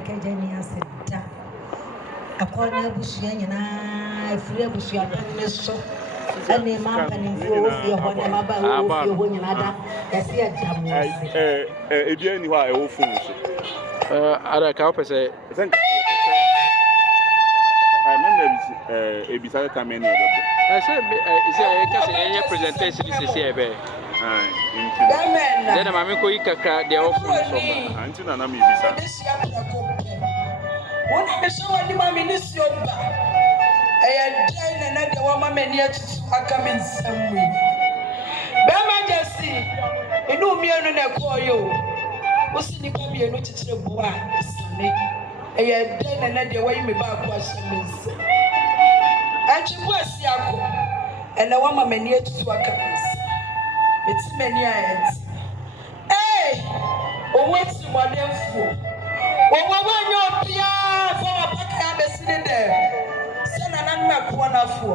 Kajani as a corner bushing and I free bush your so. And the mountain for your one about your one another. I see a jam. Again, you are a fool. Other cow say, I think I remember a beside time any of I said, is a presentation is here. Then I'm going to crack the off from until I'm beside. What I saw any mammy this young I had another woman yet I come in some way. Bama just see, you know me on a call you. What's in the baby and not to the boy? I had done another way me back was some. And she was Yako, and a woman yet to a camis. It's many eyes. Hey, oh, what's the one for? Oh, what you're here for a pack, I'm sitting there. Send an animal corner for.